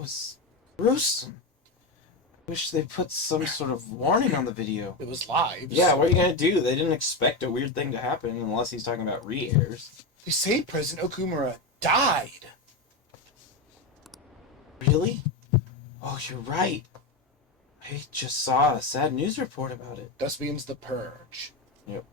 was gruesome. Wish they put some sort of warning on the video. It was live. Yeah, what are you gonna do? They didn't expect a weird thing to happen unless he's talking about re-airs. They say President Okumura died. Really? Oh, you're right. I just saw a sad news report about it. Thus begins the purge. Yep.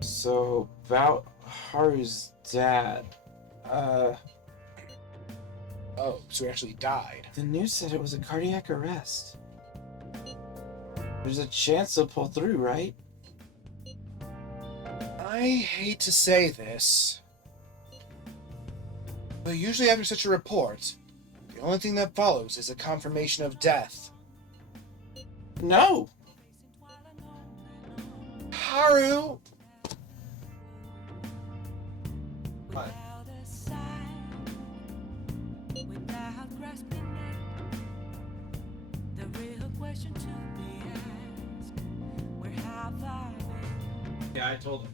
So, about Haru's dad. Oh, so he actually died. The news said it was a cardiac arrest. There's a chance they'll pull through, right? I hate to say this, but usually after such a report, the only thing that follows is a confirmation of death. No! Haru! What? Yeah, I told him.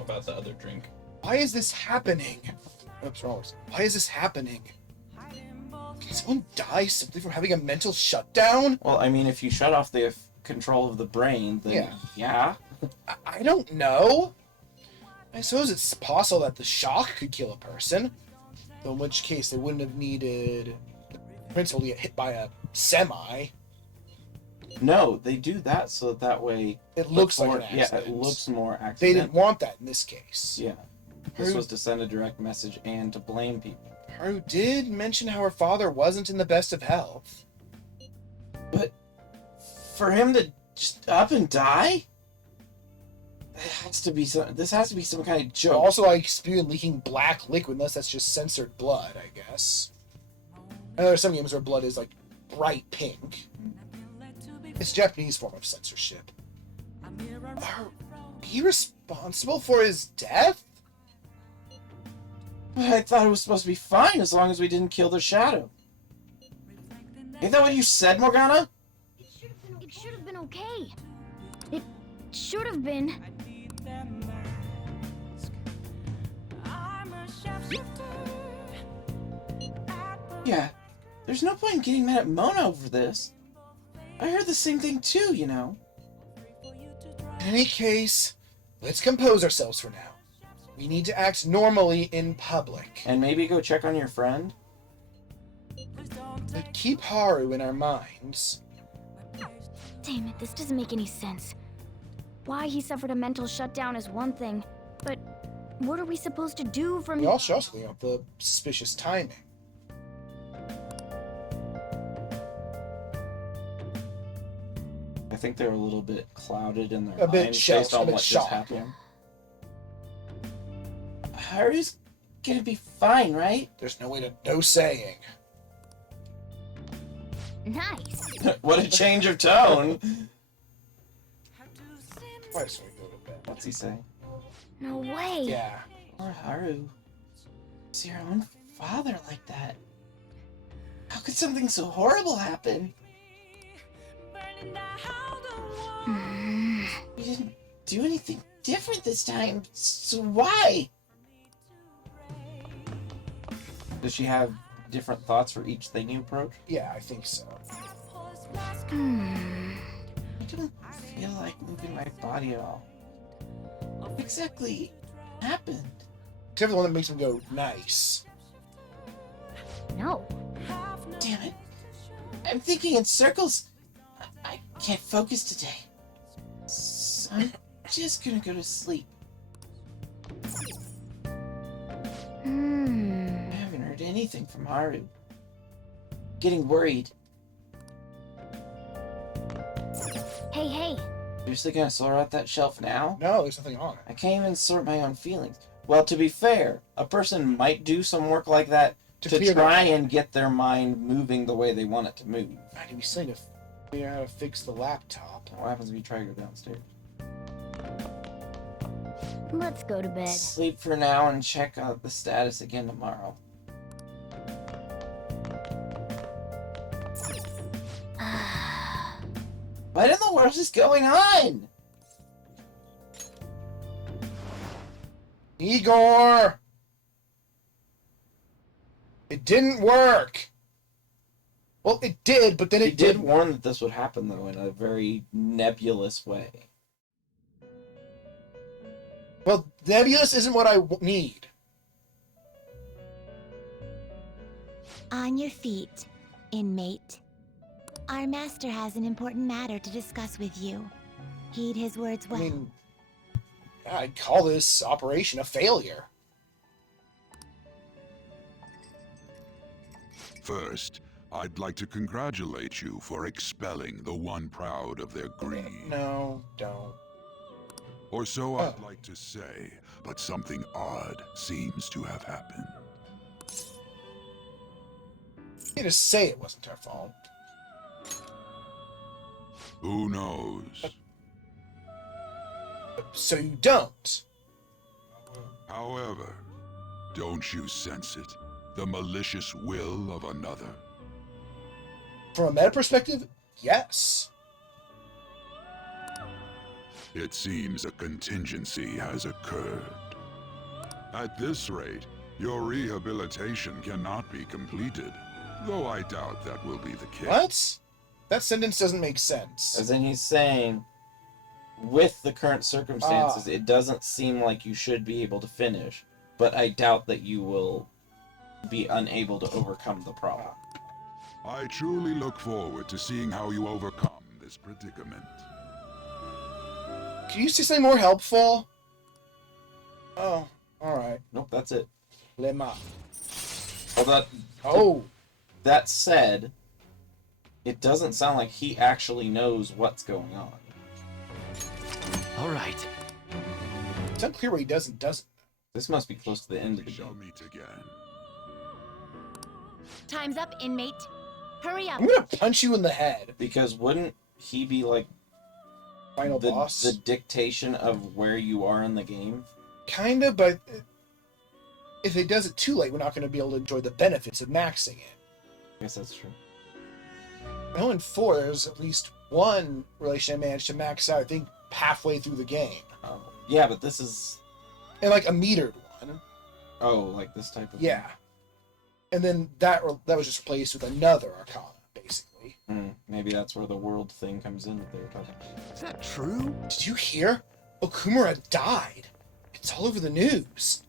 About the other drink. Why is this happening? Oops, wrong. Why is this happening? Can someone die simply from having a mental shutdown? Well, I mean, if you shut off the control of the brain, then yeah. I don't know. I suppose it's possible that the shock could kill a person, though in which case they wouldn't have needed the principal to get hit by a semi. No, they do that so that way It looks like more, an accident. Yeah, it looks more accidental. They didn't want that in this case. Yeah. This was to send a direct message and to blame people. Haru did mention how her father wasn't in the best of health. But for him to just up and die? This has to be some kind of joke. Also, like, spewing leaking black liquid, unless that's just censored blood, I guess. I know there's some games where blood is, like, bright pink. It's a Japanese form of censorship. Are we responsible for his death? I thought it was supposed to be fine as long as we didn't kill the shadow. Ain't that what you said, Morgana? It should have been okay. It should have been. Yeah, there's no point in getting mad at Mona over this. I heard the same thing too, you know. In any case, let's compose ourselves for now. We need to act normally in public. And maybe go check on your friend? But keep Haru in our minds. Damn it, this doesn't make any sense. Why he suffered a mental shutdown is one thing, but what are we supposed to do from We also clean up the suspicious timing. I think they're a little bit clouded in their A bit minds shocked, based on a bit what just shocked. happened. Haru's gonna be fine, right? There's no way to no saying. Nice. What a change of tone! I just want to go to bed. What's he say? No way. Yeah. Poor Haru. See your own father like that. How could something so horrible happen? You didn't do anything different this time, so why? Does she have different thoughts for each thing you approach? Yeah, I think so. I don't feel like moving my body at all. What exactly happened? Except for the one that makes him go, nice. No. Damn it. I'm thinking in circles. I can't focus today. So I'm just gonna go to sleep. I haven't heard anything from Haru. Getting worried. Hey. Seriously gonna sort out that shelf now? No, there's nothing on it. I can't even sort my own feelings. Well, to be fair, a person might do some work like that to clear try and get their mind moving the way they want it to move. I can be saying to figure out how to fix the laptop. What happens if you try to go downstairs? Let's go to bed. Sleep for now and check out the status again tomorrow. What in the world is going on? Igor! It didn't work! Well, it did, but then He it did didn't. warn that this would happen, though, in a very nebulous way. Well, nebulous isn't what I need. On your feet, inmate. Our master has an important matter to discuss with you. Heed his words well. I mean, I'd call this operation a failure. First, I'd like to congratulate you for expelling the one proud of their greed. No, don't. Or so I'd like to say, but something odd seems to have happened. You just say it wasn't our fault. Who knows? So you don't. However, don't you sense it? The malicious will of another? From a meta perspective, yes. It seems a contingency has occurred. At this rate, your rehabilitation cannot be completed, though I doubt that will be the case. What? That sentence doesn't make sense. As in, he's saying, with the current circumstances, it doesn't seem like you should be able to finish, but I doubt that you will be unable to overcome the problem. I truly look forward to seeing how you overcome this predicament. Can you say something more helpful? Oh, alright. Nope, that's it. Lema. Well, that said, it doesn't sound like he actually knows what's going on. All right. It's unclear what he does and doesn't. This must be close to the end of We the shall game. meet again. Time's up, inmate. Hurry up. I'm gonna punch you in the head. Because wouldn't he be like Final boss. the dictation of where you are in the game? Kinda, but if he does it too late, we're not gonna be able to enjoy the benefits of maxing it. I guess that's true. I know in 4, there's at least one relation I managed to max out, I think, halfway through the game. Oh, yeah, but this is... And like a metered one. Oh, like this type of... Yeah. And then that was just replaced with another Arcana, basically. Maybe that's where the world thing comes in that they were talking about. Is that true? Did you hear? Okumura died. It's all over the news.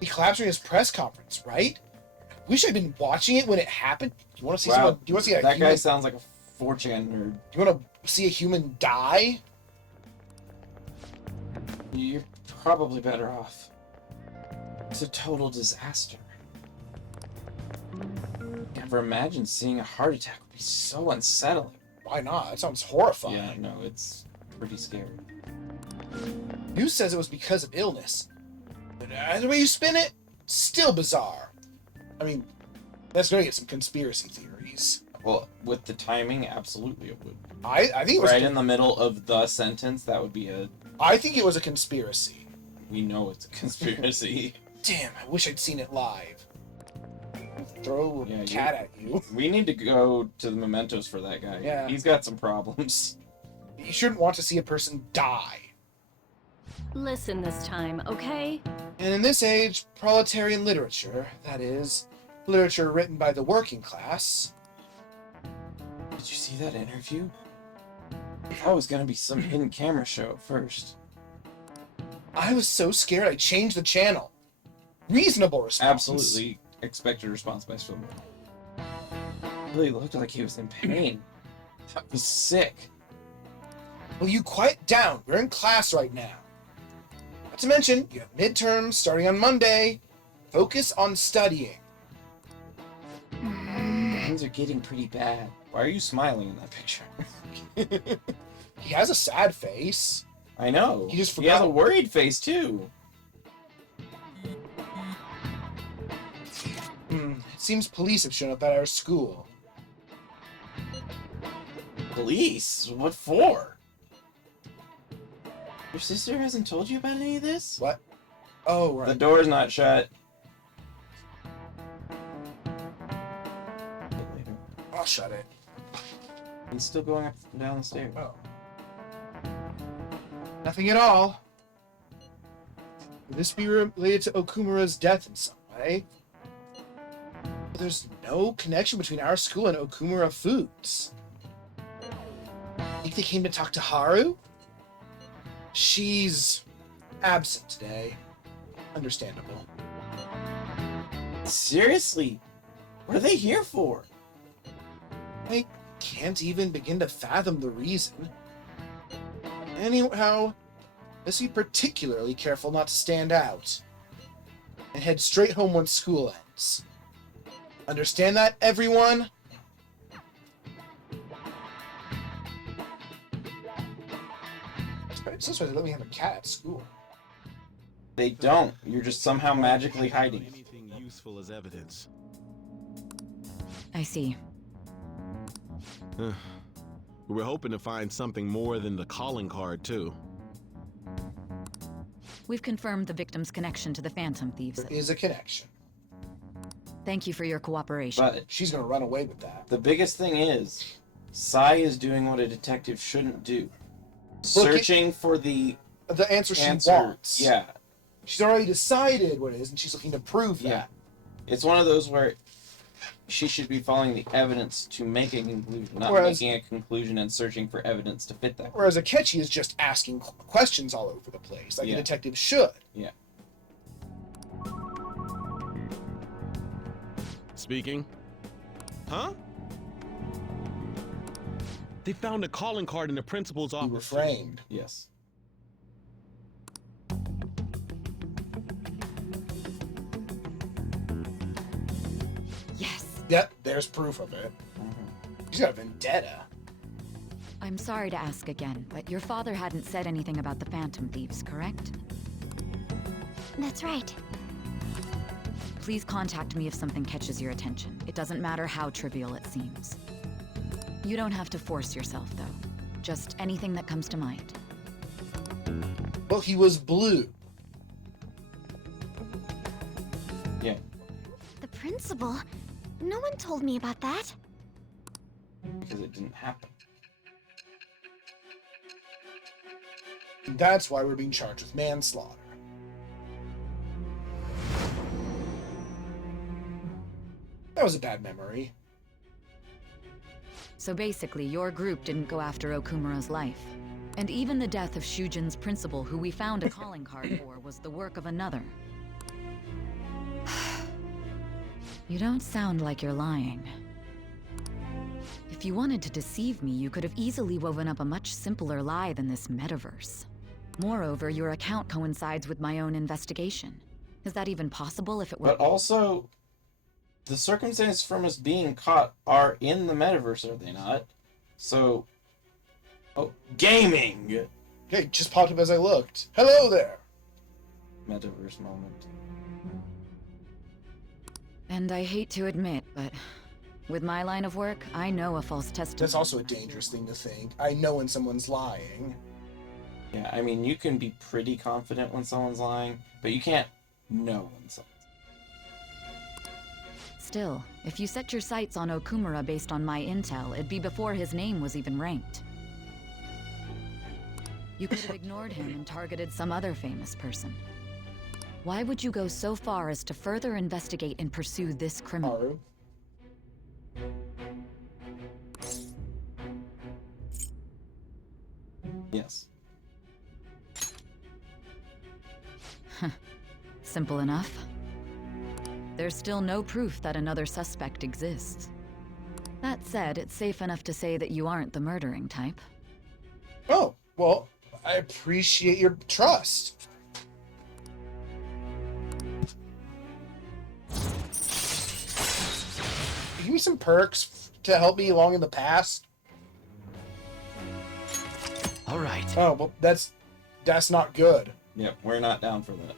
He collapsed during his press conference, right? I wish I'd been watching it when it happened. Do you want to see someone? Do you want to see a that human? guy sounds like a 4chan nerd. Do you want to see a human die? You're probably better off. It's a total disaster. Never imagined seeing a heart attack would be so unsettling. Why not? That sounds horrifying. Yeah, no, it's pretty scary. News says it was because of illness. But the way you spin it, still bizarre. I mean, that's going to get some conspiracy theories. Well, with the timing, absolutely it would. I think it was Right in the middle of the sentence, that would be a... I think it was a conspiracy. We know it's a conspiracy. Damn, I wish I'd seen it live. Throw a Yeah, cat at you. We need to go to the mementos for that guy. Yeah. He's got some problems. You shouldn't want to see a person die. Listen this time, okay? And in this age, proletarian literature, that is, literature written by the working class, Did you see that interview? I thought it was gonna be some hidden camera show at first. I was so scared I changed the channel. Reasonable response. Absolutely expected response by someone. Really looked like he was in pain. That was sick. Will you quiet down? We're in class right now. Not to mention, you have midterms starting on Monday. Focus on studying. Things are getting pretty bad. Why are you smiling in that picture? He has a sad face. I know. He just He has a forgot. worried face too. It seems police have shown up at our school. Police? What for? Your sister hasn't told you about any of this? What? Oh, The right. door's not shut. I'll shut it. He's still going up and down the stairs. Oh. Nothing at all. Would this be related to Okumura's death in some way? There's no connection between our school and Okumura Foods. Think they came to talk to Haru? She's absent today. Understandable. Seriously? What are they here for? I can't even begin to fathom the reason. Anyhow, let's be particularly careful not to stand out. And head straight home once school ends. Understand that, everyone? It's just why they let me have a cat at school. They don't. You're just somehow magically hiding it. Anything useful as evidence. I see. We were hoping to find something more than the calling card, too. We've confirmed the victim's connection to the Phantom Thieves. There is a connection. Thank you for your cooperation. But She's gonna run away with that. the biggest thing is, Sai is doing what a detective shouldn't do. Look at- Searching for the The answer she answer. wants. Yeah, She's already decided what it is, and she's looking to prove that. yeah. It's one of those where she should be following the evidence to make a conclusion, not Whereas- making a conclusion and searching for evidence to fit that. Whereas Akechi is just asking questions all over the place, like Yeah. a detective should. Yeah. Speaking. Huh? They found a calling card in the principal's You office. were framed. Yes. Yes. Yep, there's proof of it. She's got a vendetta. I'm sorry to ask again, but your father hadn't said anything about the Phantom Thieves, correct? That's right. Please contact me if something catches your attention. It doesn't matter how trivial it seems. You don't have to force yourself, though. Just anything that comes to mind. Well, he was blue. Yeah. The principal? No one told me about that. Because it didn't happen. That's why we're being charged with manslaughter. That was a bad memory. So basically, your group didn't go after Okumura's life. And even the death of Shujin's principal, who we found a calling card for, was the work of another. You don't sound like you're lying. If you wanted to deceive me, you could have easily woven up a much simpler lie than this metaverse. Moreover, your account coincides with my own investigation. Is that even possible if it were— But also, the circumstances from us being caught are in the metaverse, are they not? So, oh, gaming! Okay, it just popped up as I looked. Hello there! Metaverse moment. And I hate to admit, but with my line of work, I know a false testimony. That's also a dangerous thing to think. I know when someone's lying. Yeah, I mean, you can be pretty confident when someone's lying, but you can't know when someone's Still, if you set your sights on Okumura based on my intel, it'd be before his name was even ranked. You could have ignored him and targeted some other famous person. Why would you go so far as to further investigate and pursue this criminal? Haru. Yes. Simple enough. There's still no proof that another suspect exists. That said, it's safe enough to say that you aren't the murdering type. Oh, well, I appreciate your trust. Give me some perks to help me along in the past. All right. Oh, well, that's not good. Yep, we're not down for that.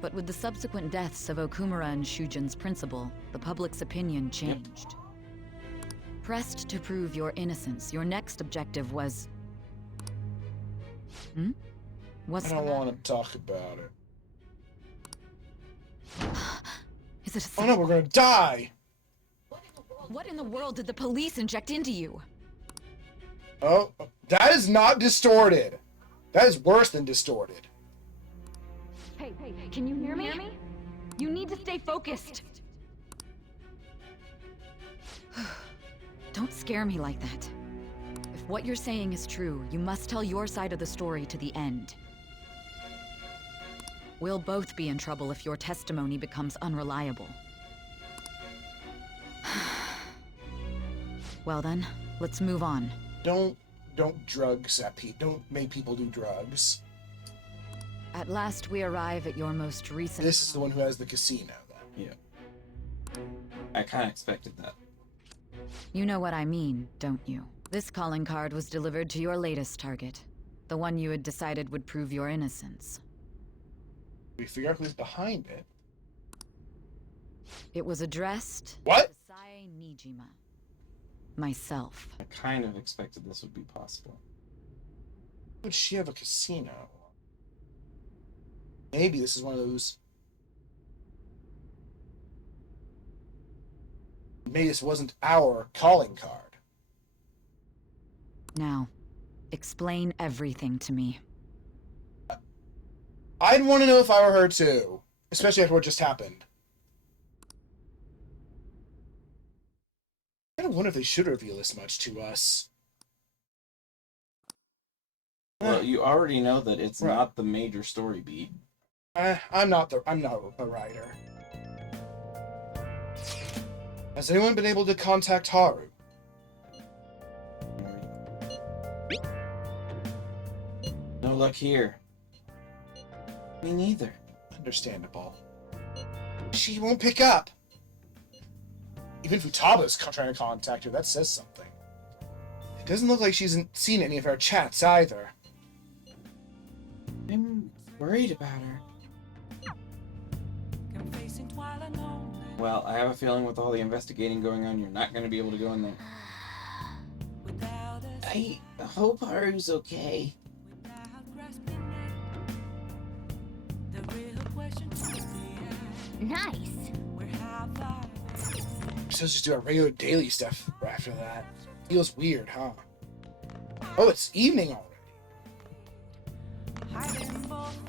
But with the subsequent deaths of Okumura and Shujin's principal, the public's opinion changed. Pressed to prove your innocence, your next objective was... What's I don't the matter? want to talk about it. Is it a Oh no, we're gonna die! What in the world did the police inject into you? Oh, that is not distorted. That is worse than distorted. Hey, can you hear me? You need to stay focused. Don't scare me like that. If what you're saying is true, you must tell your side of the story to the end. We'll both be in trouble if your testimony becomes unreliable. Well then, let's move on. Don't drugs at people. Don't make people do drugs. At last we arrive at your most recent... This is the one who has the casino, then. Yeah. I kind of expected that. You know what I mean, don't you? This calling card was delivered to your latest target. The one you had decided would prove your innocence. We figure out who's behind it. It was addressed... What? to Sae Nijima. Myself. I kind of expected this would be possible. Would she have a casino? Maybe this is one of those... Maybe this wasn't our calling card. Now, explain everything to me. I'd want to know if I were her too. Especially after what just happened. I kind of wonder if they should reveal this much to us. Well, you already know that it's Right. not the major story beat. I'm not a writer. Has anyone been able to contact Haru? No luck here. Me neither. Understandable. She won't pick up. Even Futaba's trying to contact her. That says something. It doesn't look like she's seen any of our chats either. I'm worried about her. Well, I have a feeling with all the investigating going on, you're not going to be able to go in there. I hope Haru's okay. Nice. We're supposed to just do our regular daily stuff after that. Feels weird, huh? Oh, it's evening already.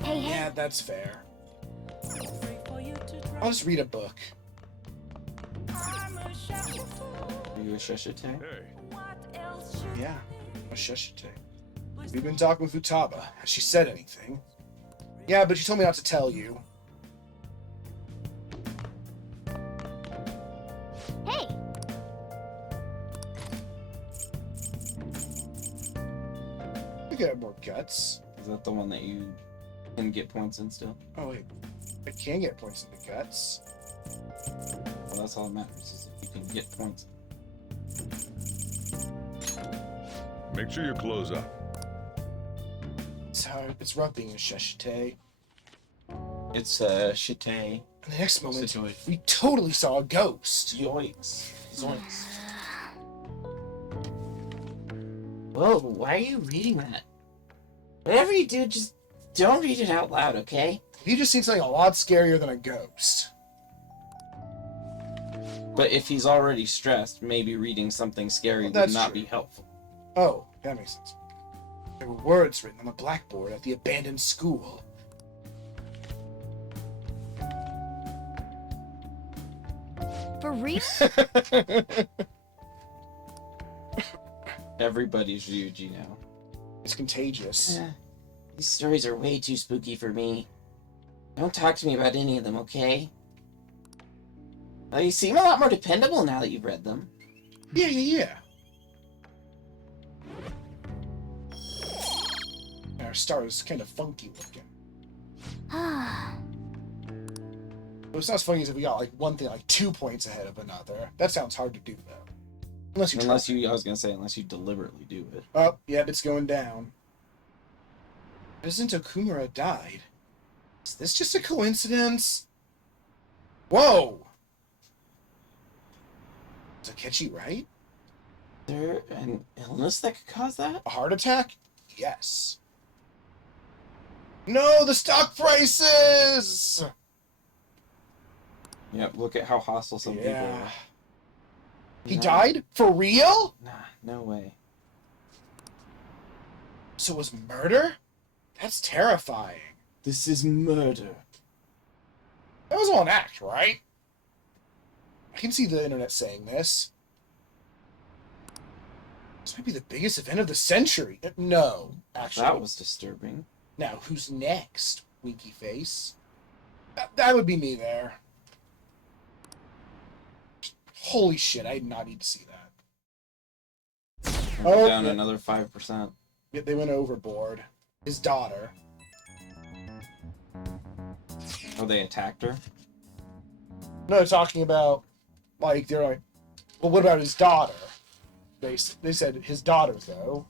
Hey, Yeah, that's fair. I'll just read a book. Are you a Sheshite? Yeah, a Sheshite. We've been talking with Futaba. Has she said anything? Yeah, but she told me not to tell you. Hey! We could have more guts. Is that the one that you can get points in still? Oh wait, I can get points in the guts. Well, that's all that matters, is if you can get points. Make sure you close up. It's hard. It's rough being a Sheshite. It's, Shite. In the next moment, Situate. we totally saw a ghost. Yoinks. Zoinks. Whoa, why are you reading that? Whatever you do, just don't read it out loud, okay? You just seen something a lot scarier than a ghost. But if he's already stressed, maybe reading something scary Well, would that's not true. be helpful. Oh, that makes sense. There were words written on the blackboard at the abandoned school. For real? Everybody's Ryuji now. It's contagious. These stories are way too spooky for me. Don't talk to me about any of them, okay? Well, you seem a lot more dependable now that you've read them. Yeah. Our star is kind of funky looking. But it's not as funny as if we got like one thing like 2 points ahead of another. That sounds hard to do though. Unless you I was gonna say, unless you deliberately do it. Oh, yep, it's going down. President Okumura died. Is this just a coincidence? Whoa! Is Akechi right? Is there an illness that could cause that? A heart attack? Yes. No, the stock prices! Yep, look at how hostile some people Yeah. are. He No. died? For real? Nah, no way. So it was murder? That's terrifying. This is murder. That was all an act, right? I can see the internet saying this. This might be the biggest event of the century. No, actually. That was disturbing. Now, who's next, Winky Face? That would be me there. Holy shit, I did not need to see that. We're down yeah. another 5%. Yeah, they went overboard. His daughter. Oh, they attacked her? No, talking about, like, they're like, well, what about his daughter? They said his daughter, though.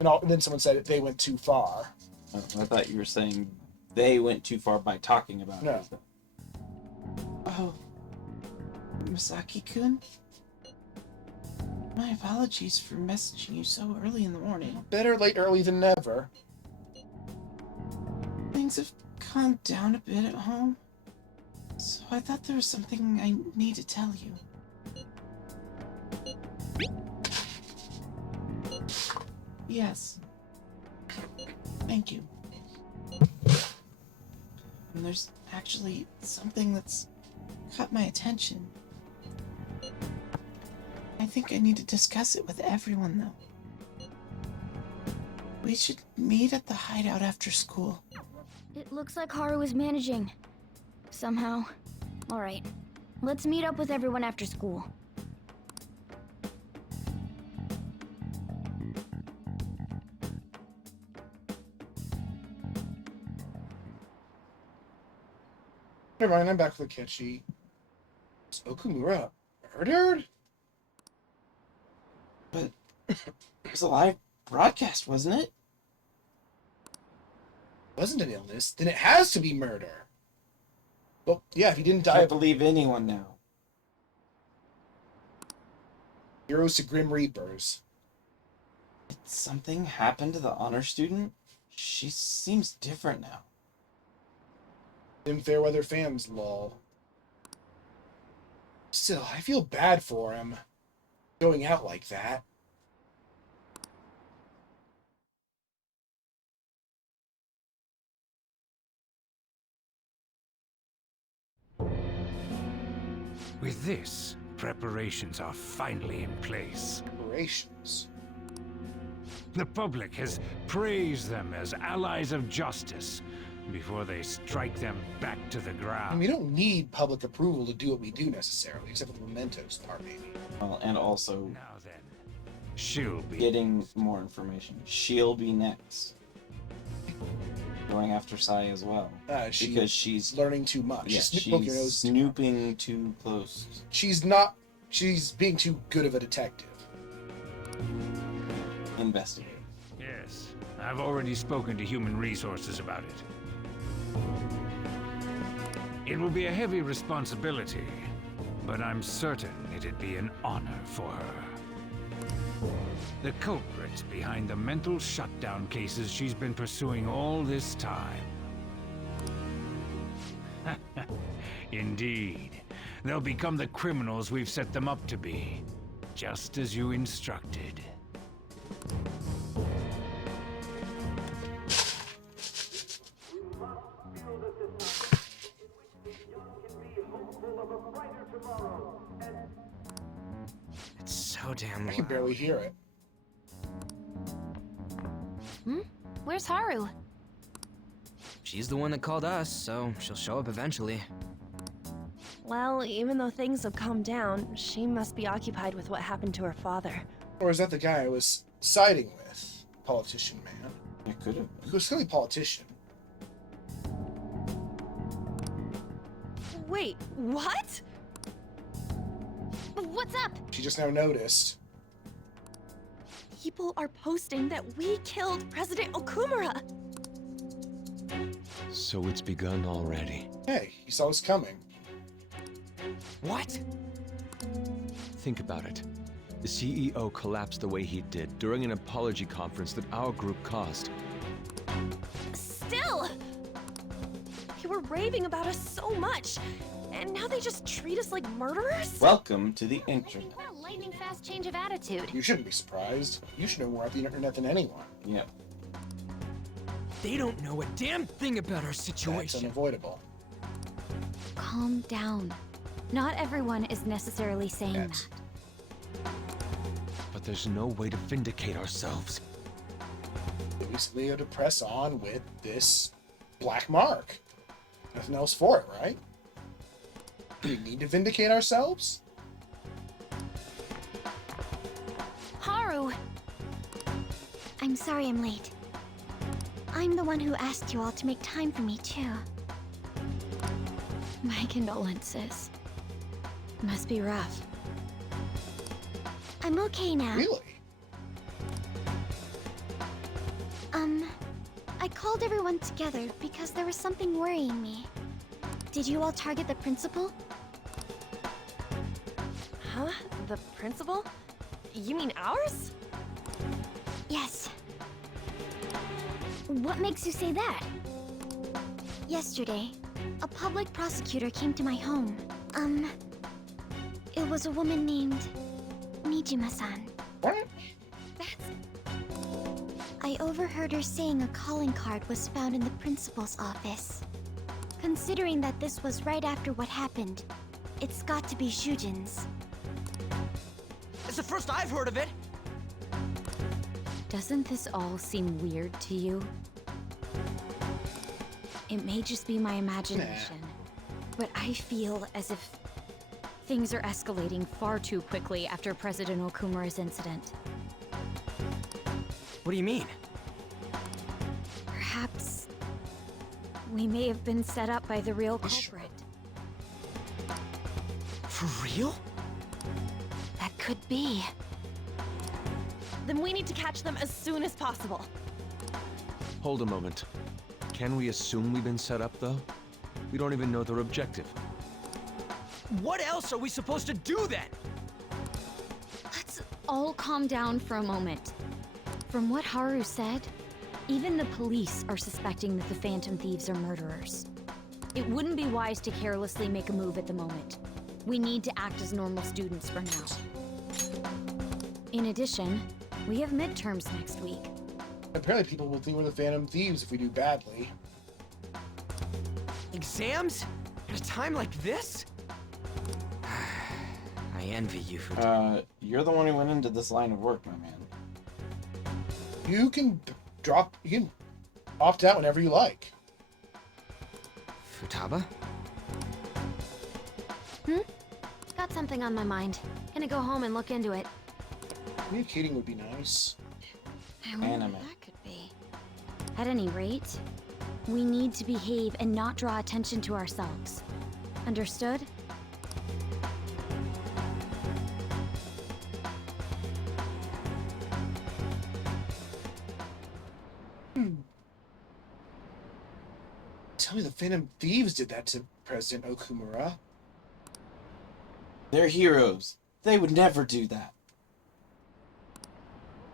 And then someone said they went too far. Oh, I thought you were saying they went too far by talking about No. it. Oh, Misaki-kun? My apologies for messaging you so early in the morning. Better late early than never. Things have calmed down a bit at home, so I thought there was something I need to tell you. Yes. Thank you. And there's actually something that's caught my attention. I think I need to discuss it with everyone, though. We should meet at the hideout after school. It looks like Haru is managing. Somehow. Alright. Let's meet up with everyone after school. Never mind, I'm back with Akechi. Is Okumura murdered? But it was a live broadcast, wasn't it? Wasn't an illness, then it has to be murder. Well, yeah, if he didn't I die can't of believe anyone now. heroes to Grim Reapers. Did something happen to the honor student? She seems different now. Them Fairweather fans, lol. Still, I feel bad for him. Going out like that. With this, preparations are finally in place. Preparations. The public has praised them as allies of justice before they strike them back to the And ground. we don't need public approval to do what we do necessarily, except for the mementos part, maybe. Well, and also Now then, she'll be... getting more information. She'll be next. Going after Sai as well. She's Because she's learning too much. yeah, She's poking her she's nose too much. snooping too close. She's being too good of a detective. Investigate. Yes, I've already spoken to Human Resources about it. It will be a heavy responsibility, but I'm certain it'd be an honor for her. The culprits behind the mental shutdown cases she's been pursuing all this time. Indeed, they'll become the criminals we've set them up to be, just as you instructed. It's so damn I can loud. barely hear it. Where's Haru? She's the one that called us, so she'll show up eventually. Well, even though things have calmed down, she must be occupied with what happened to her father. Or is that the guy I was siding with? Politician man. It could have He been. was clearly politician. Wait, what? What's up? She just now noticed. People are posting that we killed President Okumura. So it's begun already. Hey, he saw us coming. What? Think about it. The CEO collapsed the way he did during an apology conference that our group caused. Still! They were raving about us so much. And now they just treat us like murderers? Welcome to the internet. What a lightning fast change of attitude. You shouldn't be surprised. You should know more about the internet than anyone. Yep. They don't know a damn thing about our That's situation. unavoidable. Calm down. Not everyone is necessarily saying That's- that. But there's no way to vindicate ourselves. At least we have to press on with this black mark. Nothing else for it, right? Do we need to vindicate ourselves? Haru! I'm sorry I'm late. I'm the one who asked you all to make time for me, too. My condolences. Must be rough. I'm okay now. Really? I called everyone together because there was something worrying me. Did you all target the principal? Huh? The principal? You mean ours? Yes. What makes you say that? Yesterday, a public prosecutor came to my home. It was a woman named Nijima-san. What? I overheard her saying a calling card was found in the principal's office. Considering that this was right after what happened, it's got to be Shujin's. It's the first I've heard of it. Doesn't this all seem weird to you? It may just be my imagination, but I feel as if things are escalating far too quickly after President Okumura's incident. What do you mean? Perhaps we may have been set up by the real culprit. For real? That could be. Then we need to catch them as soon as possible. Hold a moment. Can we assume we've been set up, though? We don't even know their objective. What else are we supposed to do then? Let's all calm down for a moment. From what Haru said, even the police are suspecting that the Phantom Thieves are murderers. It wouldn't be wise to carelessly make a move at the moment. We need to act as normal students for now. In addition, we have midterms next week. Apparently people will think we're the Phantom Thieves if we do badly. Exams? At a time like this? I envy you for... You're the one who went into this line of work, my man. You can you can opt out whenever you like. Futaba? Got something on my mind. Gonna go home and look into it. Communicating would be nice. I wonder Anime. what that could be. At any rate, we need to behave and not draw attention to ourselves. Understood? Tell me the Phantom Thieves did that to President Okumura. They're heroes. They would never do that.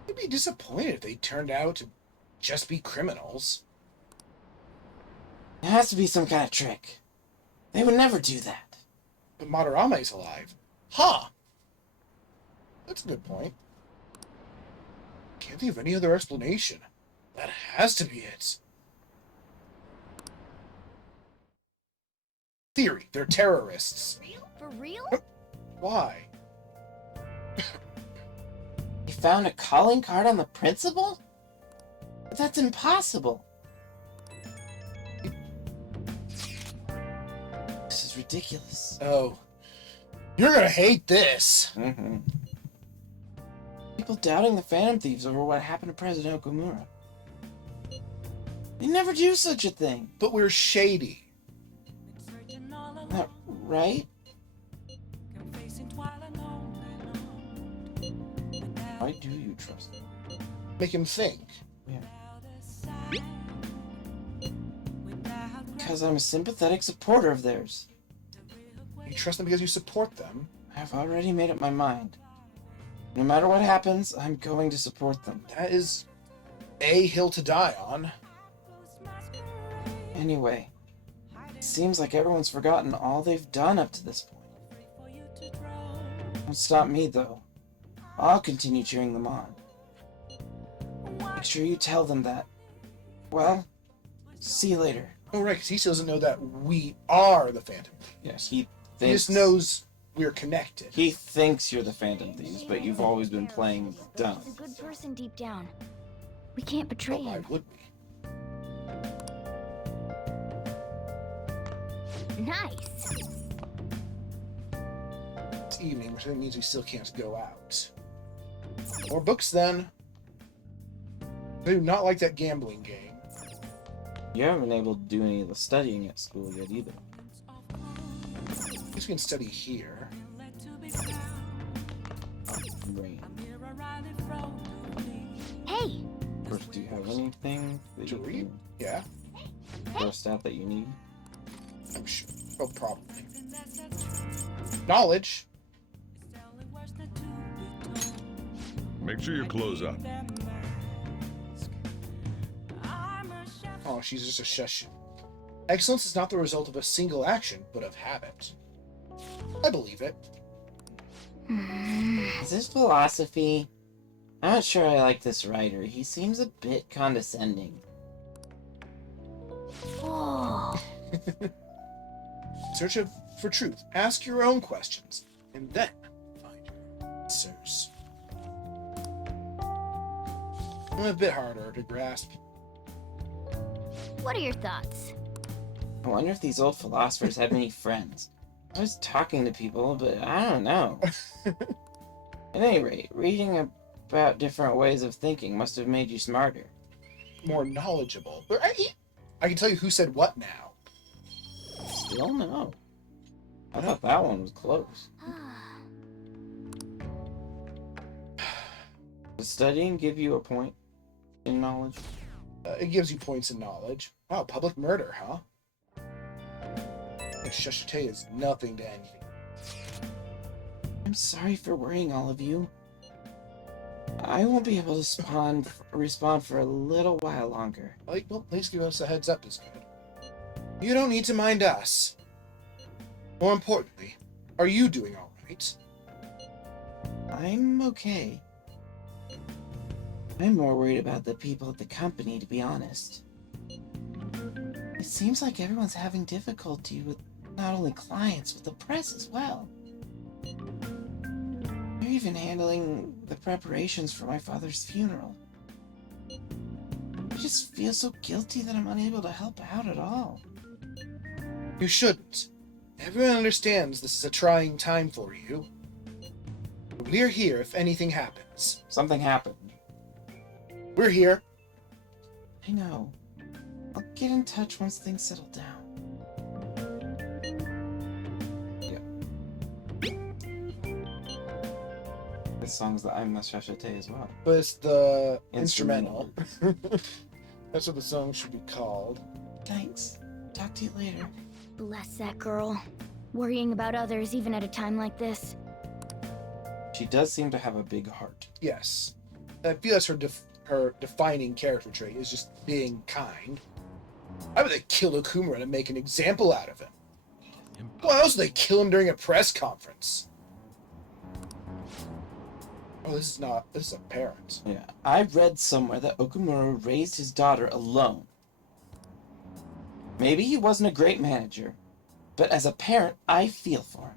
I'd be disappointed if they turned out to just be criminals. It has to be some kind of trick. They would never do that. But Madarame is alive. Huh! That's a good point. Can't think of any other explanation. That has to be it. Theory, they're terrorists. For real? Why? You found a calling card on the principal? But that's impossible. This is ridiculous. Oh. You're gonna hate this. Mm-hmm. People doubting the Phantom Thieves over what happened to President Okumura. They never do such a thing. But we're shady. Not right? Why do you trust them? Make him think. Yeah. Because I'm a sympathetic supporter of theirs. You trust them because you support them. I've already made up my mind. No matter what happens, I'm going to support them. That is a hill to die on. Anyway, seems like everyone's forgotten all they've done up to this point. Don't stop me, though. I'll continue cheering them on. Make sure you tell them that. Well, see you later. Oh, right, because he still doesn't know that we are the Phantom Thieves. Yes, He just knows we're connected. He thinks you're the Phantom Thieves, but you've always been playing dumb. He's a good person deep down. We can't betray Why him. would we? Nice. It's evening, which means we still can't go out. More books, then. I do not like that gambling game. You haven't been able to do any of the studying at school yet either. I guess we can study here. Rain. Hey! First, do you have anything that To you read? can Yeah, burst out that you need? I'm sure. Oh, probably. Knowledge. Make sure you close up. Oh, she's just a shush. Excellence is not the result of a single action, but of habit. I believe it. Is this philosophy? I'm not sure I like this writer. He seems a bit condescending. Whoa. Search for truth. Ask your own questions, and then find your answers. A bit harder to grasp. What are your thoughts? I wonder if these old philosophers had many friends. I was talking to people, but I don't know. At any rate, reading about different ways of thinking must have made you smarter. More knowledgeable. But I can tell you who said what now. Still no. I thought that one was close. Does studying give you a point in knowledge? It gives you points in knowledge. Wow, public murder, huh? Shashite is nothing to envy. I'm sorry for worrying all of you. I won't be able to respond for a little while longer. Like, well, at least give us a heads up is good. You don't need to mind us. More importantly, are you doing all right? I'm okay. I'm more worried about the people at the company, to be honest. It seems like everyone's having difficulty with not only clients, but the press as well. They're even handling the preparations for my father's funeral. I just feel so guilty that I'm unable to help out at all. You shouldn't. Everyone understands this is a trying time for you. We're here if anything happens. Something happened. We're here. I know. I'll get in touch once things settle down. This song's the I'm the Shashite as well. But it's the instrumental. That's what the song should be called. Thanks. Talk to you later. Bless that girl. Worrying about others even at a time like this. She does seem to have a big heart. Yes. I feel that's her defining character trait is just being kind. I bet they killed Okumura to make an example out of him. Why else would they kill him during a press conference? Oh, this is a parent. Yeah. I read somewhere that Okumura raised his daughter alone. Maybe he wasn't a great manager, but as a parent, I feel for him.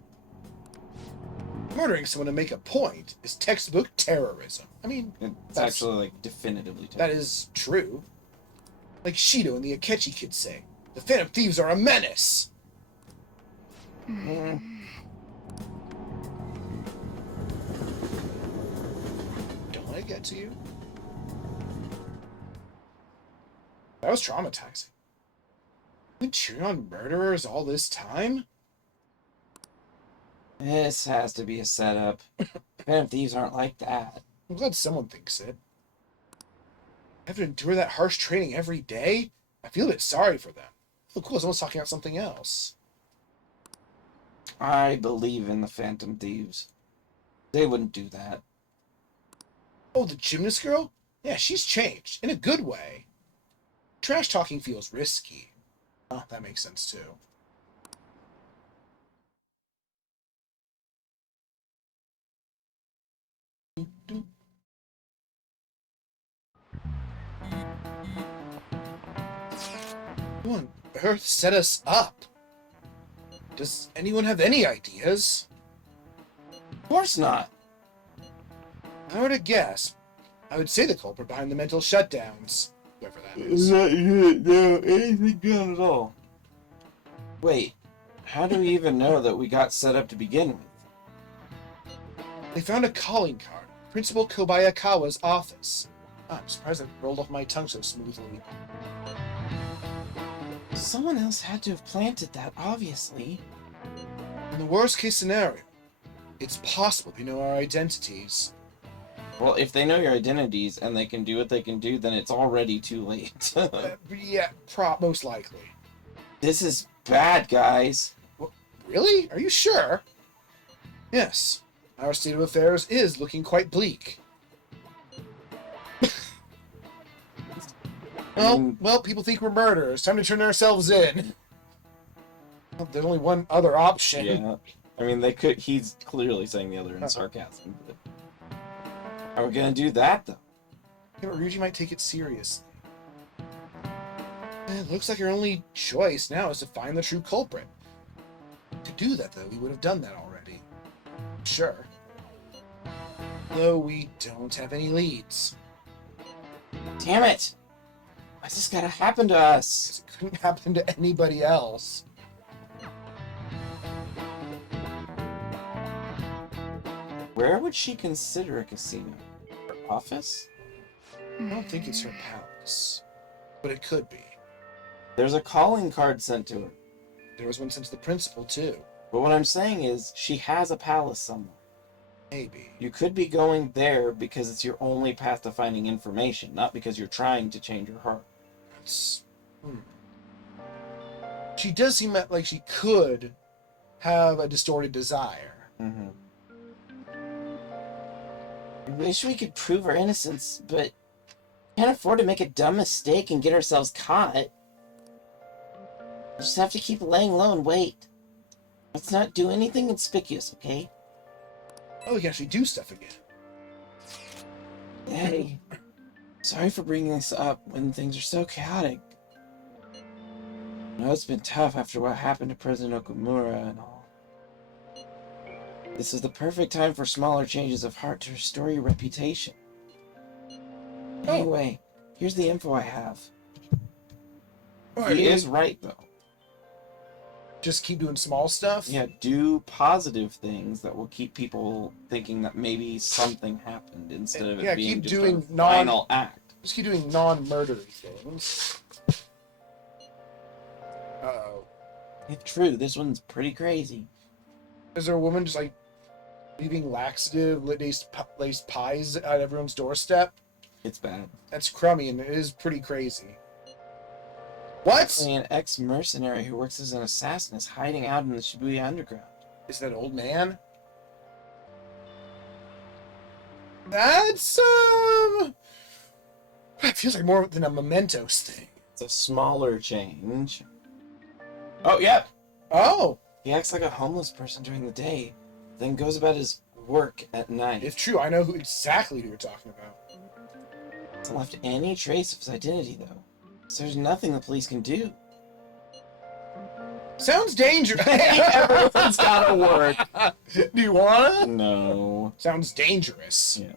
Murdering someone to make a point is textbook terrorism. I mean, It's actually, like, definitively that is true. Like Shido and the Akechi kids say, the Phantom Thieves are a menace! Don't let it get to you. That was traumatizing. Been cheering on murderers all this time? This has to be a setup. Phantom Thieves aren't like that. I'm glad someone thinks it. I have to endure that harsh training every day? I feel a bit sorry for them. Oh, cool, someone's talking about something else. I believe in the Phantom Thieves. They wouldn't do that. Oh, the gymnast girl? Yeah, she's changed. In a good way. Trash talking feels risky. Oh, that makes sense too. Who on earth set us up? Does anyone have any ideas? Of course not. If I were to guess, I would say the culprit behind the mental shutdowns. Whoever that is. Not no, anything done at all. Wait, how do we even know that we got set up to begin with? They found a calling card. Principal Kobayakawa's office. I'm surprised it rolled off my tongue so smoothly. Someone else had to have planted that, obviously. In the worst case scenario, it's possible they know our identities. Well, if they know your identities and they can do what they can do, then it's already too late. Yeah, most likely. This is bad, guys. Really? Are you sure? Yes. Our state of affairs is looking quite bleak. Well, people think we're murderers. Time to turn ourselves in. Well, there's only one other option. Yeah. I mean, they could. He's clearly saying the other in sarcasm. But how are we gonna do that, though? Yeah, but Ryuji might take it seriously. It looks like our only choice now is to find the true culprit. To do that, though, we would have done that already. Sure. Though we don't have any leads. Damn it! Why's this gotta happen to us? It couldn't happen to anybody else. Where would she consider a casino? Her office? I don't think it's her palace. But it could be. There's a calling card sent to her. There was one sent to the principal, too. But what I'm saying is, she has a palace somewhere. Maybe. You could be going there because it's your only path to finding information, not because you're trying to change her heart. That's... She does seem like she could have a distorted desire. Mm-hmm. I wish we could prove our innocence, but can't afford to make a dumb mistake and get ourselves caught. We just have to keep laying low and wait. Let's not do anything conspicuous, okay? Oh, we can actually do stuff again. Hey, sorry for bringing this up when things are so chaotic. I know it's been tough after what happened to President Okumura and all. This is the perfect time for smaller changes of heart to restore your reputation. Anyway, here's the info I have. He is right, though. Just keep doing small stuff? Yeah, do positive things that will keep people thinking that maybe something happened instead of it being keep just doing a final act. Just keep doing non-murdery things. Uh-oh. It's true, this one's pretty crazy. Is there a woman just, like, leaving laxative-laced pies at everyone's doorstep? It's bad. That's crummy, and it is pretty crazy. What? Actually, an ex-mercenary who works as an assassin is hiding out in the Shibuya Underground. Is that old man? That's, it feels like more than a Mementos thing. It's a smaller change. Oh, yeah! Oh! He acts like a homeless person during the day, then goes about his work at night. It's true, I know exactly who you're talking about. Hasn't left any trace of his identity, though. So there's nothing the police can do. Sounds dangerous. Everyone's gotta work. Do you wanna? No. Sounds dangerous. Yeah.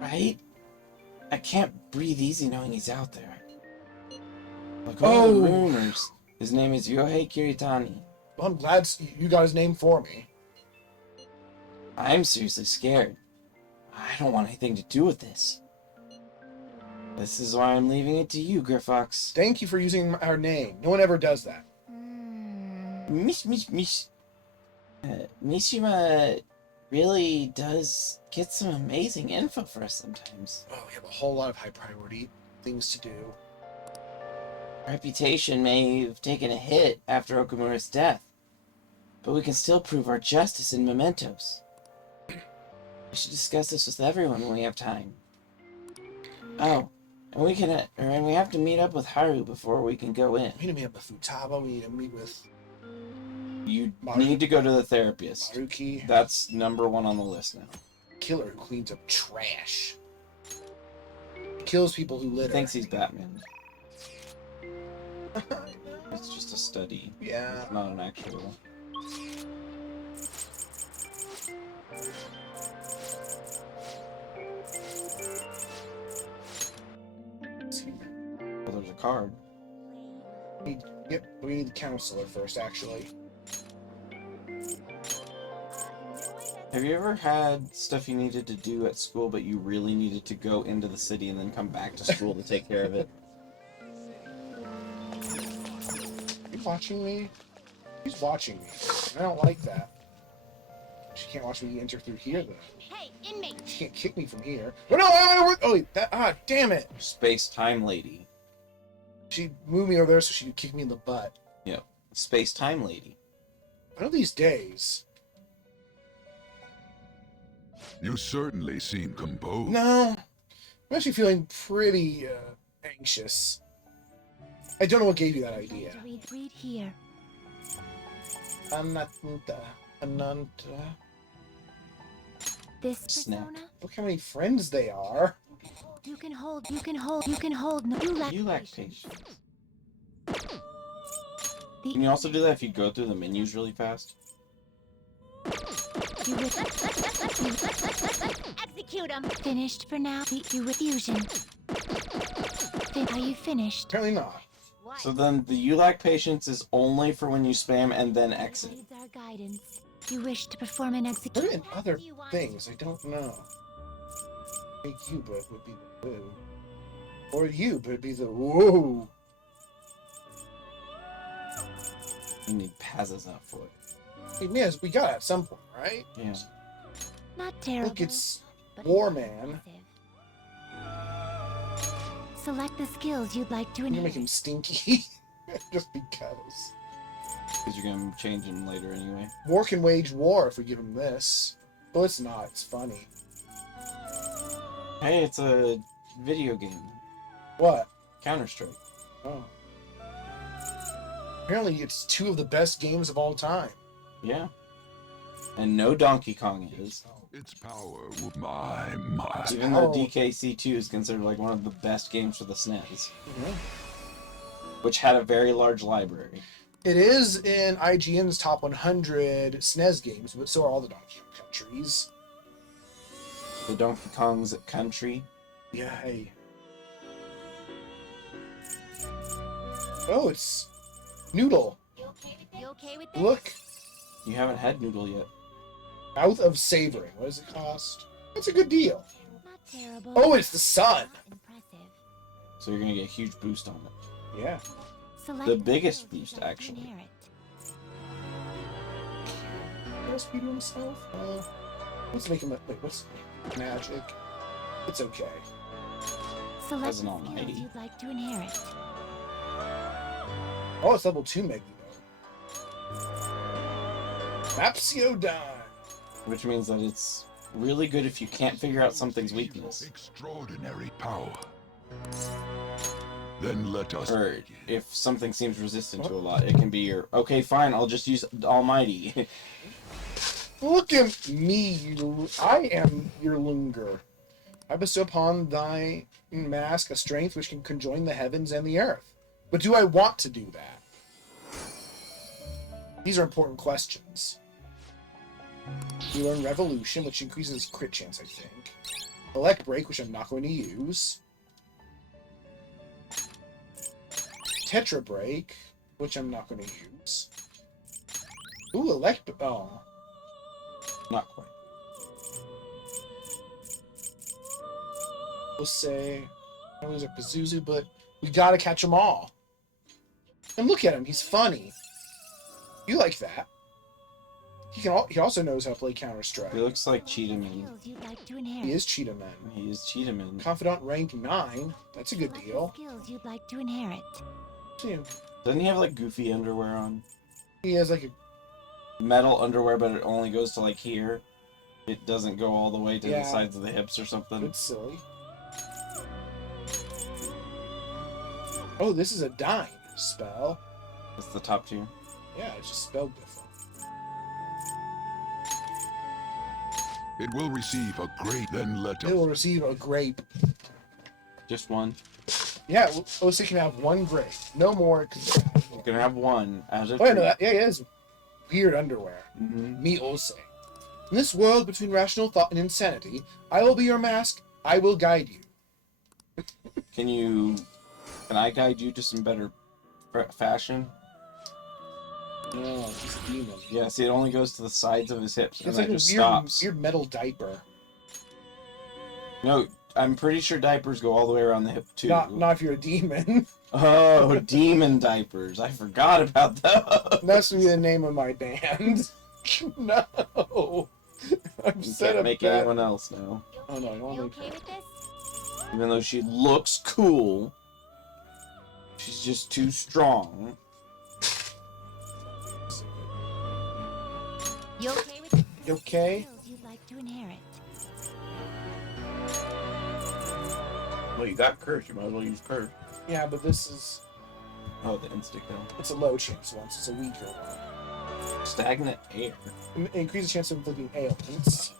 Right? I can't breathe easy knowing he's out there. Like all the rumors, his name is Yohei Kiritani. Well, I'm glad you got his name for me. I'm seriously scared. I don't want anything to do with this. This is why I'm leaving it to you, Griffox. Thank you for using our name. No one ever does that. Mishima really does get some amazing info for us sometimes. Oh, we have a whole lot of high priority things to do. Reputation may have taken a hit after Okumura's death, but we can still prove our justice in mementos. We should discuss this with everyone when we have time. Oh, and we have to meet up with Haru before we can go in. We need to meet up with Futaba. We need to meet with... You Maru- need to go to the therapist. Maruki, That's number 1 on the list now. killer who cleans up trash. Kills people who He litter. thinks he's Batman. It's just a study. Yeah. It's not an actual. Well, there's a card. Yep, we need the counselor first, actually. Have you ever had stuff you needed to do at school, but you really needed to go into the city and then come back to school to take care of it? Are you watching me? He's watching me. I don't like that. She can't watch me enter through here, though. Hey, inmate! She can't kick me from here. Oh, no! Oh, wait, damn it! Space-time lady. She moved me over there so she could kick me in the butt. Yep. Space-time lady. One of these days. You certainly seem composed. No. I'm actually feeling pretty, anxious. I don't know what gave you that idea. Read here. Ananta. This Snap. persona? Look how many friends they are. You can hold. No, You lack patience. Can you also do that if you go through the menus really fast? Execute him. Finished for now. You with fusion. Are you finished? Apparently not. So then the you lack patience is only for when you spam and then exit. Needs our guidance. You wish to perform an What execution. in other things? I don't know. Make you, but it would be the woo. Or you, but it'd be the whoa. You need Paz's out for it. Yes, we got it at some point, right? Yeah. Not terrible. Look, it's but Warman. impressive. Select the skills you'd like to I'm gonna make inherit. him stinky. Just because. Because you're going to change him later anyway. War can wage war if we give him this. Well, it's not. It's funny. Hey, it's a video game. What? Counter-Strike. Oh. Apparently, it's 2 of the best games of all time. Yeah. And no Donkey Kong is. Its power, my. Even though DKC2 is considered like one of the best games for the SNES. Which had a very large library. It is in IGN's top 100 SNES games, but so are all the Donkey Kong countries. The Donkey Kong's country. Yeah, hey. Oh, it's Noodle. You okay with this? Look. You haven't had Noodle yet. Mouth of Savoring. What does it cost? That's a good deal. Not terrible. Oh, it's the sun. Impressive. So you're going to get a huge boost on it. Yeah. Select The the biggest skills you'd boost, like to actually. inherit. Does he do himself? Let's make him. Wait, what's magic? It's okay. Select As an the almighty. skills you'd like to inherit. Oh, it's level 2 Meggy though. Mapsio Dime. Which means that it's really good if you can't figure out something's weakness. Extraordinary power. Then let us. Or if something seems resistant to a lot, it can be your, okay, fine, I'll just use Almighty. Look at me. I am your Lunger. I bestow upon thy mask a strength which can conjoin the heavens and the earth. But do I want to do that? These are important questions. We learn Revolution, which increases crit chance, I think. Elect Break, which I'm not going to use. Tetra Break, which I'm not going to use. Ooh, Elect... Oh. Not quite. We'll say... I lose a Pazuzu, but we gotta catch them all. And look at him, he's funny. You like that. He also knows how to play Counter-Strike. He looks like Cheetah Man. Skills you'd like to inherit. He is Cheetah Man. He is Cheetah Man. Confidant rank 9. That's a good Select the deal. skills you'd like to inherit. Yeah. Doesn't he have like goofy underwear on? He has like a... Metal underwear, but it only goes to like here. It doesn't go all the way to Yeah. the sides of the hips or something. It's silly. Oh, this is a dime spell. It's the top tier. Yeah, it's just spelled different. It will receive a grape, then let It will receive a grape. Just one. Yeah, OC can have one grape. No more. You can have one as a Oh, yeah, no, treat. that, yeah, it is weird underwear. Mhm. Me also. In this world between rational thought and insanity, I will be your mask. I will guide you. Can I guide you to some better fashion? No, he's a demon. Yeah, see, it only goes to the sides of his hips, and It's then like it a just weird, stops. weird metal diaper. No, I'm pretty sure diapers go all the way around the hip, too. Not if you're a demon. Oh, demon diapers. I forgot about those. That's gonna be the name of my band. No. I'm You set can't up make that. anyone else now. Oh no, I don't You make okay with this? Even though she looks cool, she's just too strong. You okay with this? You okay? Skills you'd like to inherit. Well, you got curse. You might as well use curse. Yeah, but this is Oh, the insta-kill. it's a low chance one, so it's a weaker one. Stagnant air. Increase the chance of inflicting ailments.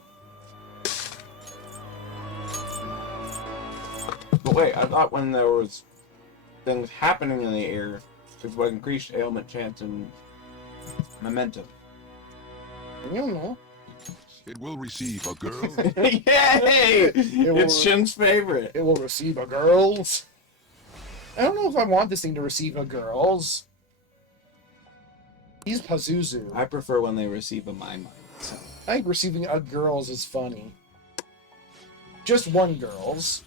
But wait, I thought when there was things happening in the air, there's what increased ailment chance and momentum. I don't know. It will receive a girl. Yay! will- It's Shin's favorite. It will receive a girls. I don't know if I want this thing to receive a girls. He's Pazuzu. I prefer when they receive a my mind. So. I think receiving a girls is funny. Just one girls.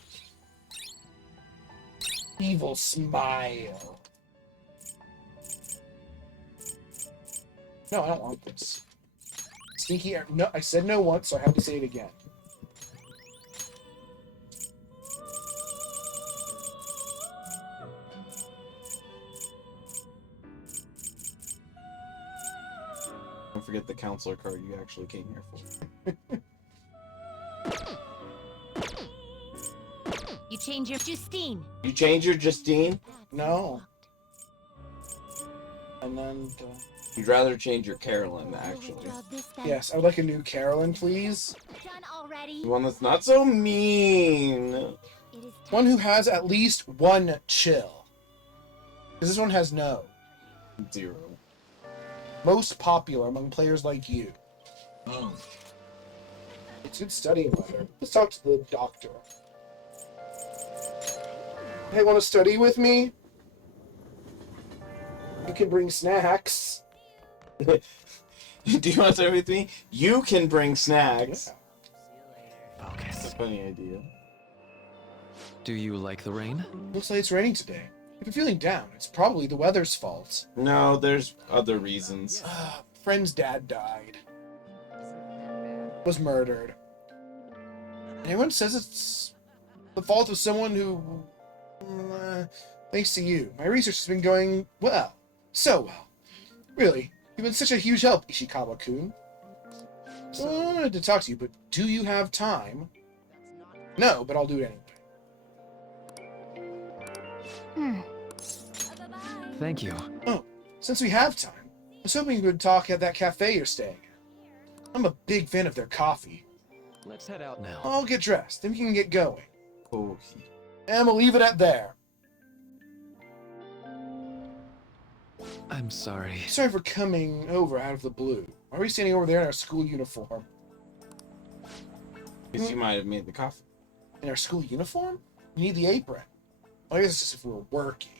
Evil smile. No, I don't want this. Sneaky. No, I said no once, so I have to say it again. Don't forget the counselor card you actually came here for. You change your Justine. You change your Justine? No. And then. You'd rather change your Carolyn, actually. Yes, I would like a new Carolyn, please. Done already. The one that's not so mean. It is One who has at least one chill. Because this one has no. 0. Most popular among players like you. It's good studying weather. Let's talk to the doctor. Hey, want to study with me? You can bring snacks. Do you want to stay with me? You can bring snacks. That's a funny idea. Do you like the rain? Looks like it's raining today. If you're feeling down, it's probably the weather's fault. No, there's other reasons. Friend's dad died. Was murdered. And everyone says it's the fault of someone who... thanks to you, my research has been going well. So well. Really, you've been such a huge help, Ishikawa-kun. So I wanted to talk to you, but do you have time? No, but I'll do it anyway. Thank you. Oh, since we have time, I was hoping we could talk at that cafe you're staying at. I'm a big fan of their coffee. Let's head out now. I'll get dressed, then we can get going. Oh, And we'll leave it at there. I'm sorry. Sorry for coming over out of the blue. Why are we standing over there in our school uniform? because you might have made the coffee. In our school uniform? We need the apron. Well, I guess it's just if we were working.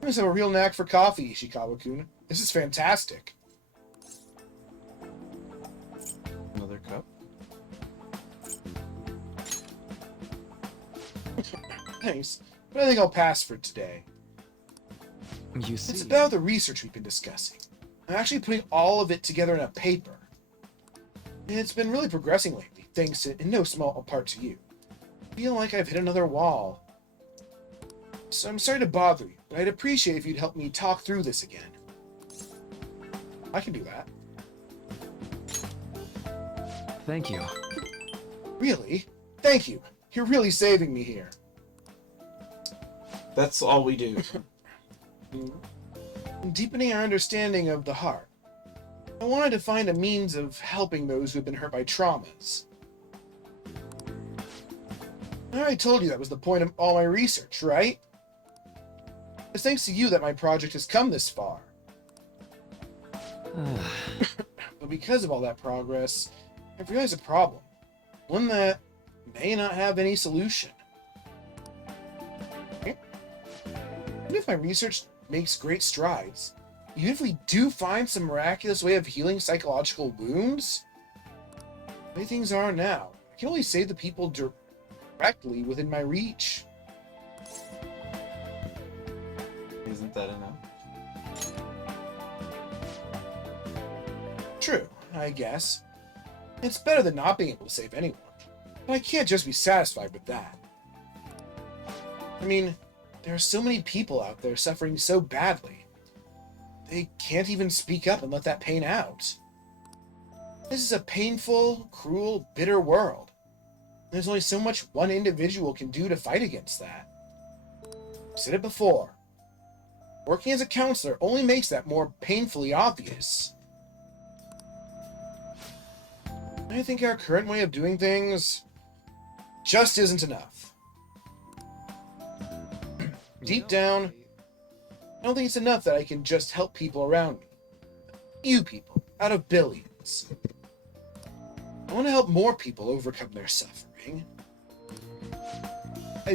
You must have a real knack for coffee, Ishikawa-kun. This is fantastic. Another cup. Thanks, but I think I'll pass for today. You see. It's about the research we've been discussing. I'm actually putting all of it together in a paper. And it's been really progressing lately, thanks in no small part to you. I feel like I've hit another wall. So I'm sorry to bother you, but I'd appreciate if you'd help me talk through this again. I can do that. Thank you. Really? Thank you. You're really saving me here. That's all we do. Deepening our understanding of the heart. I wanted to find a means of helping those who have been hurt by traumas. I already told you that was the point of all my research, right? It's thanks to you that my project has come this far. But because of all that progress, I've realized a problem. One that may not have any solution. Even if my research makes great strides, even if we do find some miraculous way of healing psychological wounds, the way things are now, I can only save the people directly within my reach. Isn't that enough? True, I guess. It's better than not being able to save anyone. But I can't just be satisfied with that. I mean, there are so many people out there suffering so badly. They can't even speak up and let that pain out. This is a painful, cruel, bitter world. There's only so much one individual can do to fight against that. I've said it before. Working as a counselor only makes that more painfully obvious. I think our current way of doing things just isn't enough. Deep down, I don't think it's enough that I can just help people around me. You people, out of billions. I want to help more people overcome their suffering.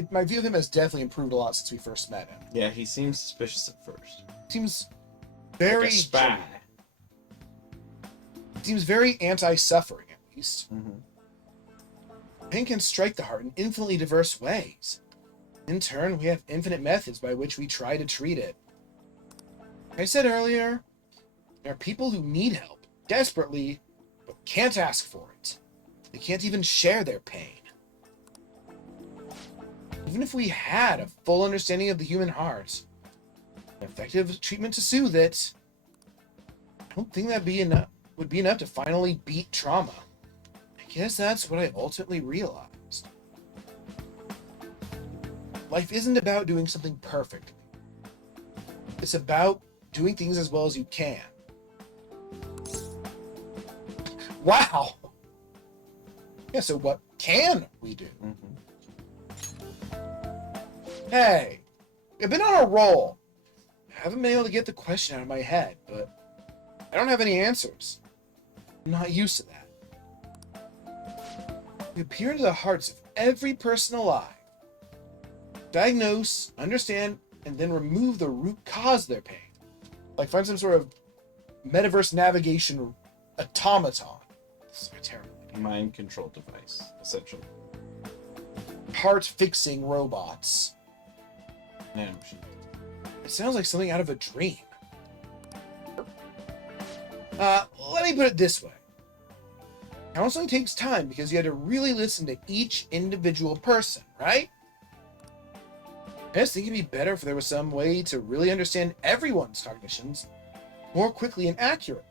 My view of him has definitely improved a lot since we first met him. Yeah, he seems suspicious at first. Seems very like a spy. Seems very anti-suffering, at least. Mm-hmm. Pain can strike the heart in infinitely diverse ways. In turn, we have infinite methods by which we try to treat it. Like I said earlier, there are people who need help, desperately, but can't ask for it. They can't even share their pain. Even if we had a full understanding of the human heart, an effective treatment to soothe it, I don't think that'd be enough. Would be enough to finally beat trauma. I guess that's what I ultimately realized. Life isn't about doing something perfectly. It's about doing things as well as you can. Wow! Yeah, so what can we do? Hey, I've been on a roll. I haven't been able to get the question out of my head, but I don't have any answers. I'm not used to that. We peer into the hearts of every person alive. Diagnose, understand, and then remove the root cause of their pain. Like find some sort of metaverse navigation automaton. This is terrible. Mind control device, essentially. Heart-fixing robots. Nanomachine. It sounds like something out of a dream. Let me put it this way. Counseling takes time because you had to really listen to each individual person, right? I just think it'd be better if there was some way to really understand everyone's cognitions more quickly and accurately.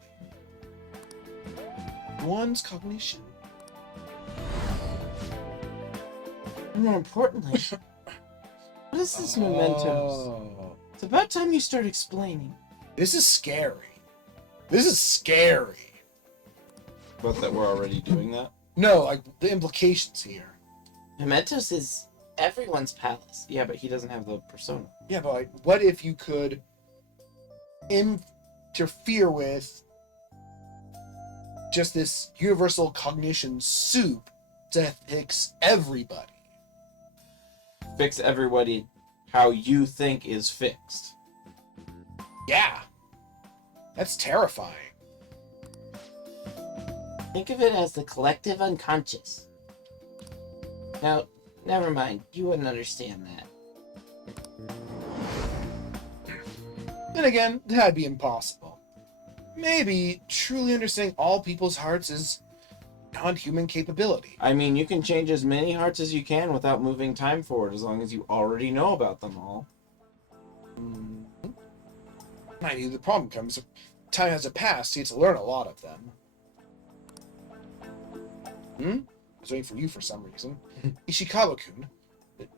One's cognition. And more importantly, what is this mementos? It's about time you start explaining. This is scary. This is scary. But that we're already doing that? No, like the implications here. Mementos is everyone's palace. Yeah, but he doesn't have the persona. Yeah, but like, what if you could interfere with just this universal cognition soup to fix everybody? Fix everybody how you think is fixed. Yeah. That's terrifying. Think of it as the collective unconscious. Now, never mind. You wouldn't understand that. Then again, that'd be impossible. Maybe truly understanding all people's hearts is beyond human capability. I mean, you can change as many hearts as you can without moving time forward, as long as you already know about them all. I knew the problem comes. Time has passed, you get to learn a lot of them. I was waiting for you for some reason. Ishikawa-kun,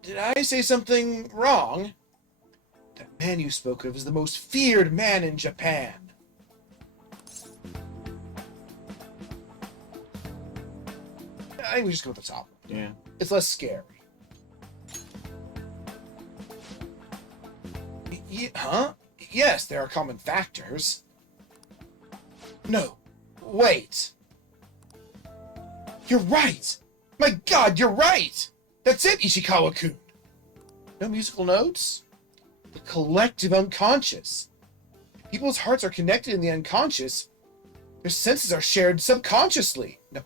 did I say something wrong? That man you spoke of is the most feared man in Japan. I think we just go with the top one. Yeah. It's less scary. Huh? Yes, there are common factors. No. Wait. You're right! My god, you're right! That's it, Ishikawa-kun! No musical notes? The collective unconscious. People's hearts are connected in the unconscious. Their senses are shared subconsciously. No.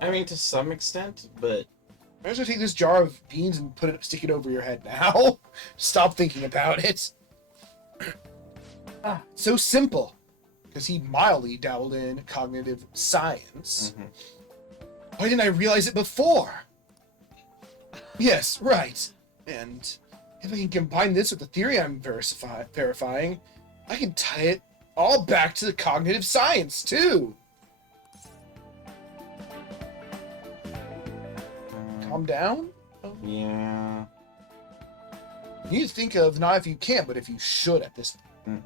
I mean, to some extent, but Might as well take this jar of beans and stick it over your head now. Stop thinking about it. So simple. Because he mildly dabbled in cognitive science. Why didn't I realize it before? Yes, right. And if I can combine this with the theory I'm verifying, I can tie it all back to the cognitive science, too. Calm down? yeah. You need to think of not if you can, but if you should at this point.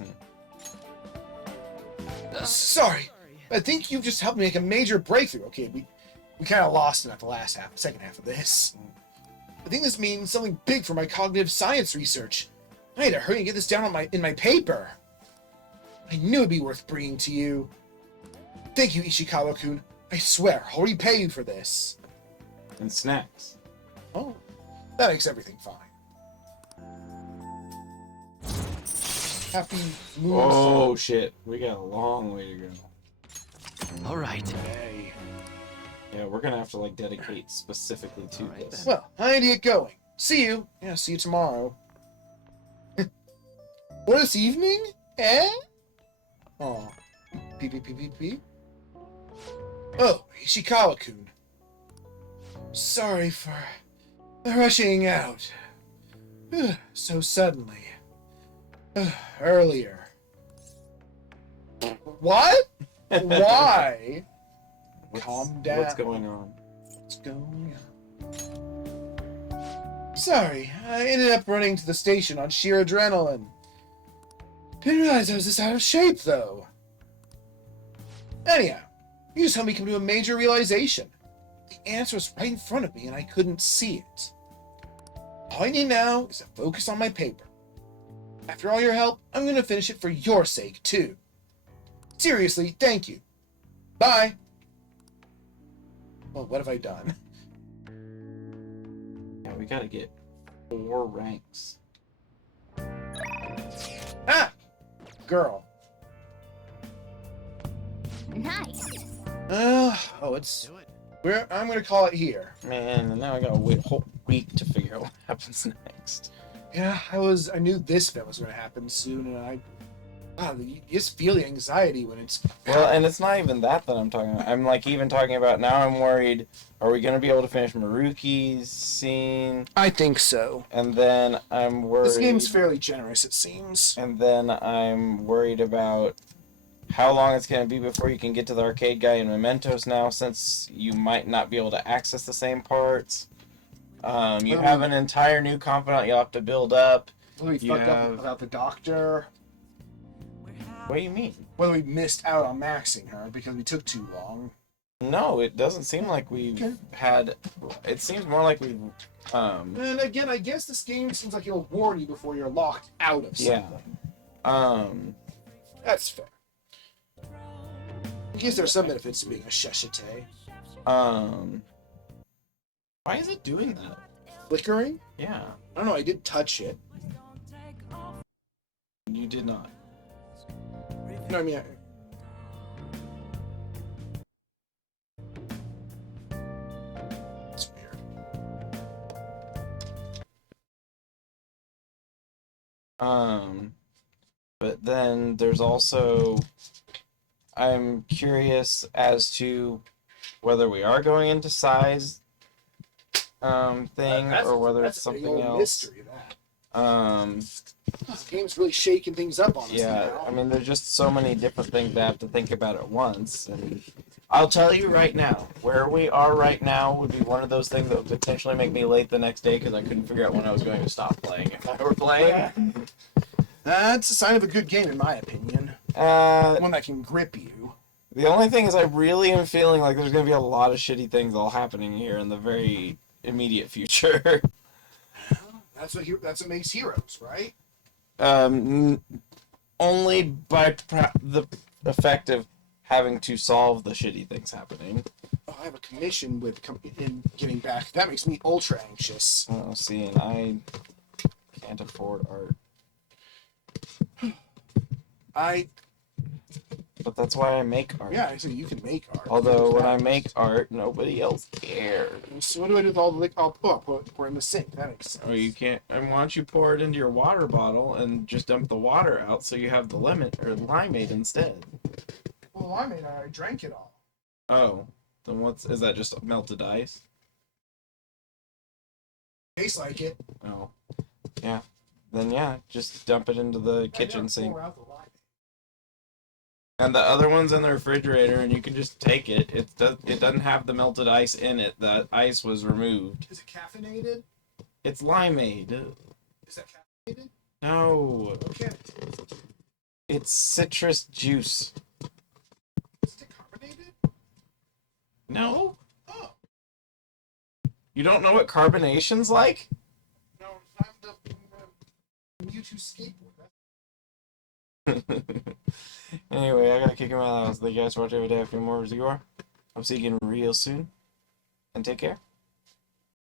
Sorry, I think you've just helped me make a major breakthrough. Okay, we kind of lost it at the second half of this. I think this means something big for my cognitive science research. I need to hurry and get this down in my paper. I knew it'd be worth bringing to you. Thank you, Ishikawa-kun. I swear, I'll repay you for this. And snacks. Oh, that makes everything fine. Happy moon. Oh shit, we got a long way to go. All right. Hey. Yeah, we're gonna have to like dedicate specifically to this. Well, I need to get going. See you. Yeah, see you tomorrow. What, this evening? Eh? Oh. Beep. Oh, Ishikawa-kun. Sorry for rushing out. So suddenly. Earlier. What? Why? Calm down. What's going on? What's going on? Sorry, I ended up running to the station on sheer adrenaline. Didn't realize I was this out of shape, though. Anyhow, you just helped me come to a major realization. The answer was right in front of me, and I couldn't see it. All I need now is to focus on my paper. After all your help, I'm going to finish it for your sake, too. Seriously, thank you. Bye. Well, what have I done? Yeah, we gotta get 4 ranks. Ah! Girl. Nice. I'm going to call it here. Man, and now I gotta wait a whole week to figure out what happens next. Yeah, I knew this event was going to happen soon, and you just feel the anxiety when it's... Well, and it's not even that I'm talking about. I'm like even talking about now I'm worried, are we going to be able to finish Maruki's scene? I think so. And then I'm worried... This game's fairly generous, it seems. And then I'm worried about how long it's going to be before you can get to the arcade guy in Mementos now, since you might not be able to access the same parts. You have an entire new confidant you'll have to build up. Whether we fucked up about the doctor. What do you mean? Whether we missed out on maxing her because we took too long. No, it doesn't seem like we've had... It seems more like we've... And again, I guess this game seems like it'll warn you before you're locked out of something. Yeah. That's fair. I guess there's some benefits to being a Sheshite. Why is it doing that? Flickering? Yeah. I don't know, I did touch it. You did not. No, I mean... It's weird. But then there's also... I'm curious as to whether we are going into size thing or whether it's something else. Mystery, that. This game's really shaking things up on us Yeah, now. I mean, there's just so many different things I have to think about at once. And I'll tell you right now, where we are right now would be one of those things that would potentially make me late the next day because I couldn't figure out when I was going to stop playing if I were playing. That's a sign of a good game, in my opinion. Uh, One that can grip you. The only thing is I really am feeling like there's going to be a lot of shitty things all happening here in the very immediate future. That's what makes heroes, right? Only by the effect of having to solve the shitty things happening. Oh, I have a commission in getting back. That makes me ultra anxious. Oh, see, and I can't afford art. But that's why I make art. Yeah, so you can make art. Although when I make art, nobody else cares. So what do I do with all the liquid? I'll pour it in the sink. That makes sense. Or you can't. And why don't you pour it into your water bottle and just dump the water out so you have the lemon or limeade instead? Well, limeade, I drank it all. Oh, then is that just melted ice? Tastes like it. Oh, yeah. Then yeah, just dump it into the kitchen sink. Pour out the limeade. And the other one's in the refrigerator, and you can just take it. It doesn't have the melted ice in it. The ice was removed. Is it caffeinated? It's limeade. Is that caffeinated? No. Okay. It's citrus juice. Is it carbonated? No. Oh. You don't know what carbonation's like? No, I'm the Mewtwo skateboard. Anyway, I gotta kick him out of the house. Thank you guys for watching every day. A few more as you are. I'll see you again real soon. And take care.